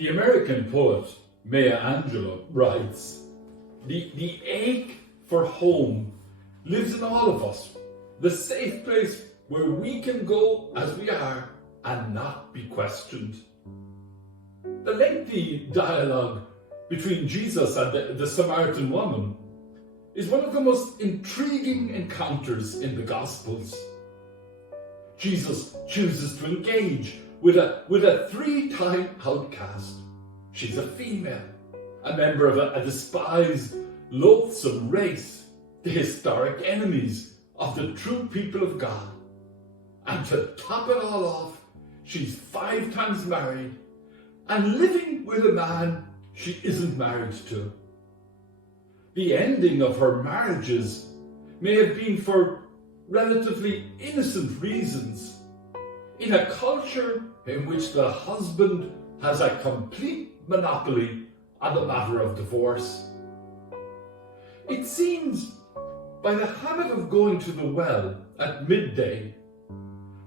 The American poet Maya Angelou writes, the ache for home lives in all of us, the safe place where we can go as we are and not be questioned. The lengthy dialogue between Jesus and the Samaritan woman is one of the most intriguing encounters in the Gospels. Jesus chooses to engage with a three-time outcast. She's a female, a member of a despised, loathsome race, the historic enemies of the true people of God. And to top it all off, she's 5 times married and living with a man she isn't married to. The ending of her marriages may have been for relatively innocent reasons, in a culture in which the husband has a complete monopoly on the matter of divorce. It seems, by the habit of going to the well at midday,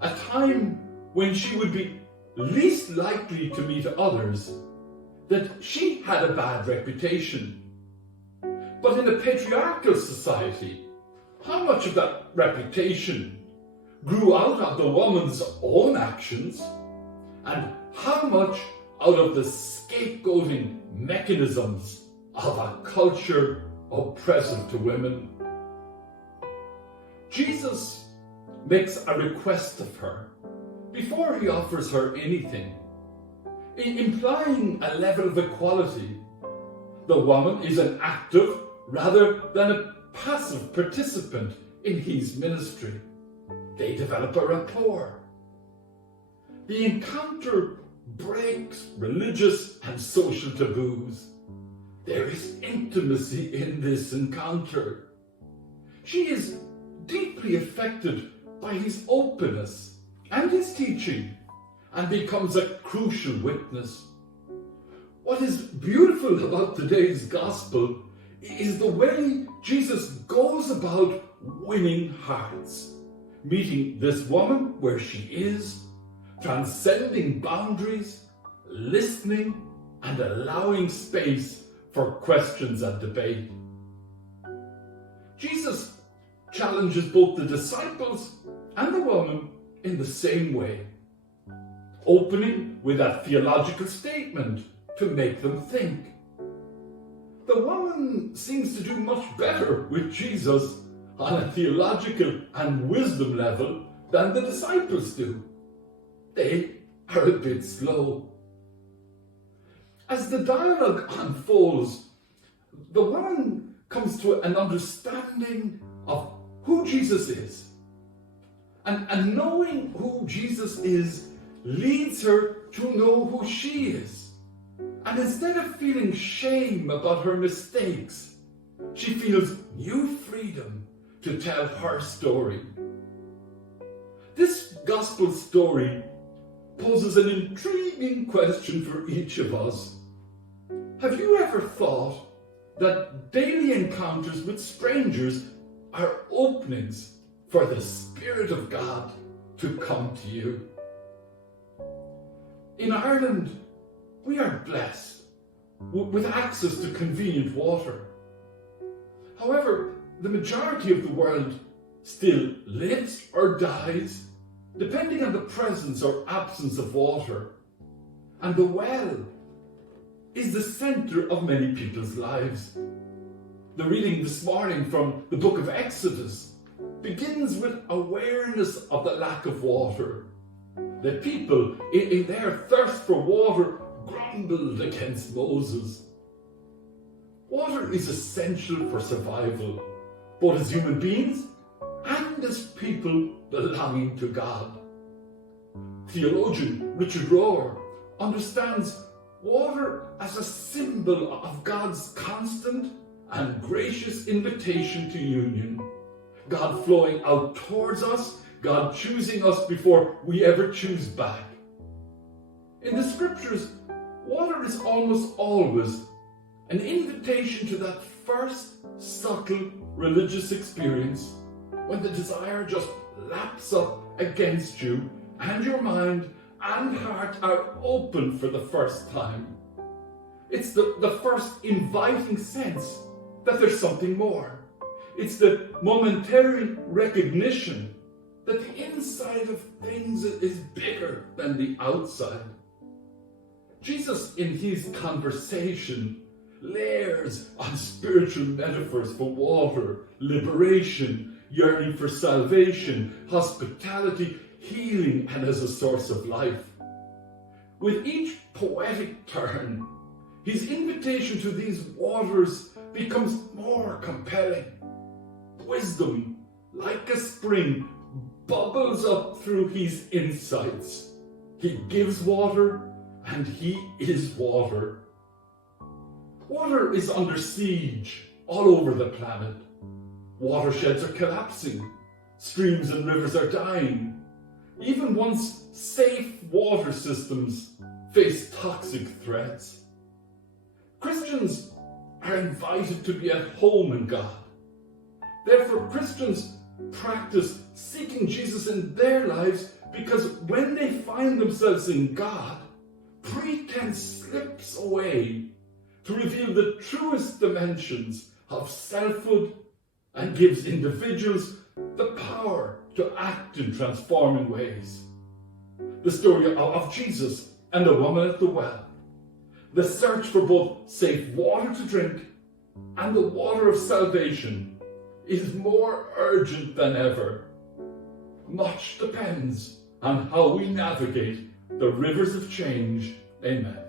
a time when she would be least likely to meet others, that she had a bad reputation. But in a patriarchal society, how much of that reputation grew out of the woman's own actions, and how much out of the scapegoating mechanisms of a culture oppressive to women? Jesus makes a request of her before he offers her anything, implying a level of equality. The woman is an active rather than a passive participant in his ministry. They develop a rapport. The encounter breaks religious and social taboos. There is intimacy in this encounter. She is deeply affected by his openness and his teaching, and becomes a crucial witness. What is beautiful about today's gospel is the way Jesus goes about winning hearts, meeting this woman where she is, transcending boundaries, listening, and allowing space for questions and debate. Jesus challenges both the disciples and the woman in the same way, opening with a theological statement to make them think. The woman seems to do much better with Jesus on a theological and wisdom level than the disciples do. They are a bit slow. As the dialogue unfolds, the woman comes to an understanding of who Jesus is. And knowing who Jesus is leads her to know who she is. And instead of feeling shame about her mistakes, she feels new freedom to tell her story. This gospel story poses an intriguing question for each of us. Have you ever thought that daily encounters with strangers are openings for the Spirit of God to come to you? In Ireland, we are blessed with access to convenient water. However, the majority of the world still lives or dies depending on the presence or absence of water. And the well is the center of many people's lives. The reading this morning from the book of Exodus begins with awareness of the lack of water. The people, in their thirst for water, grumbled against Moses. Water is essential for survival, both as human beings and as people belonging to God. Theologian Richard Rohr understands water as a symbol of God's constant and gracious invitation to union. God flowing out towards us, God choosing us before we ever choose back. In the scriptures, water is almost always an invitation to that first subtle religious experience when the desire just laps up against you and your mind and heart are open for the first time. It's the first inviting sense that there's something more. It's the momentary recognition that the inside of things is bigger than the outside. Jesus, in his conversation, layers on spiritual metaphors for water, liberation, yearning for salvation, hospitality, healing, and as a source of life. With each poetic turn, his invitation to these waters becomes more compelling. Wisdom, like a spring, bubbles up through his insights. He gives water, and he is water. Water is under siege all over the planet. Watersheds are collapsing. Streams and rivers are dying. Even once safe water systems face toxic threats. Christians are invited to be at home in God. Therefore, Christians practice seeking Jesus in their lives because when they find themselves in God, pretense slips away to reveal the truest dimensions of selfhood and gives individuals the power to act in transforming ways. The story of Jesus and the woman at the well. The search for both safe water to drink and the water of salvation is more urgent than ever. Much depends on how we navigate the rivers of change. Amen.